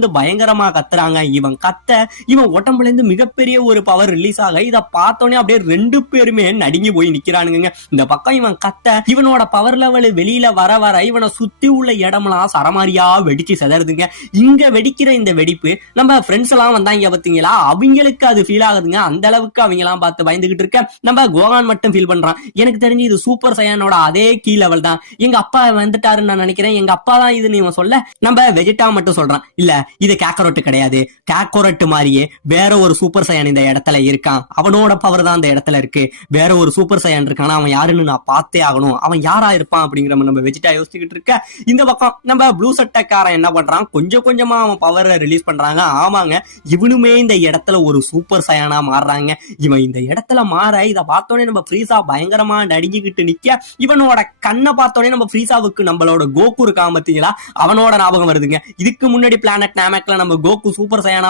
இருந்து பயங்கரமா கத்துறாங்க. இவன் கத்த இவன் உடம்புல இருந்து மிகப்பெரிய ஒரு பவர் ரிலீஸ் ஆக இத பார்த்தோன்னே அப்படியே ரெண்டு பேருமே நடுங்கி போய் நிக்கிறானுங்க. இந்த பக்கம் இவன் கத்த இவனோட பவர் லெவல் வெளியில வர வர இவனை சுத்தி உள்ள இடமெல்லாம் சரமாரியா வெடிச்சு செதறுதுங்க. இங்க வெடிக்கிற இந்த வெடிப்பு நம்ம ஃப்ரெண்ட்ஸ் எல்லாம் வந்தாங்க பாத்தீங்களா, அவங்களுக்கு அது ஃபீல் ஆகுதுங்க. அந்த அளவுக்கு அவங்க எல்லாம் பார்த்து பயந்துகிட்டு இருக்க நம்ம கோகான் மட்டும் ஃபீல் பண்றான். எனக்கு தெரிஞ்சு இது சூப்பர் சையானோட அதே கீ லெவல் தான். எங்க அப்பா வந்துட்டாருன்னு நான் நினைக்கிறேன், எங்க அப்பா தான் இதுன்னு இவன் சொல்ல நம்ம வெஜிடா மட்டும் சொல்றான், இல்ல இது கேக்கரோட்டு கிடையாது, கேக்கரோட்டு மாதிரியே வேற ஒரு சூப்பர் சையான் இந்த இடத்துல இருக்கான், அவனோட பவர் தான் இந்த இடத்துல இருக்கு, வேற ஒரு சூப்பர் சையான் இருக்கானா, அவன் யாருன்னு நான் பார்த்தே ஆகணும், அவன் யாரா இருப்பான் அப்படிங்கிற நம்ம வெஜிடா யோசிச்சுக்கிட்டு இருக்க. இந்த பக்கம் நம்ம ப்ளூ சட்டைக்காரன் என்ன பண்றான், கொஞ்சம் கொஞ்சமா அவன் பவரை ரிலீஸ் பண்றாங்க. ஆமாங்க, இவனுமே இந்த இடத்துல ஒரு சூப்பர் சையானா மாறுறாங்க. இவன் இந்த இடத்துல மாற இதை பார்த்தோன்னே நம்ம ஃப்ரீசா பயங்கரமா நடுங்கிக்கிட்டு நிக்க, இவனோட கண்ணை பார்த்தோன்னே நம்ம ஃப்ரீசாவுக்கு நம்மளோட கோகு இருக்கான் பாத்தீங்களா, அவனோட ஞாபகம் வருதுங்க. இதுக்கு முன்னாடி பிளானட் நாமக்ல நம்ம கோகு சூப்பர் சையானா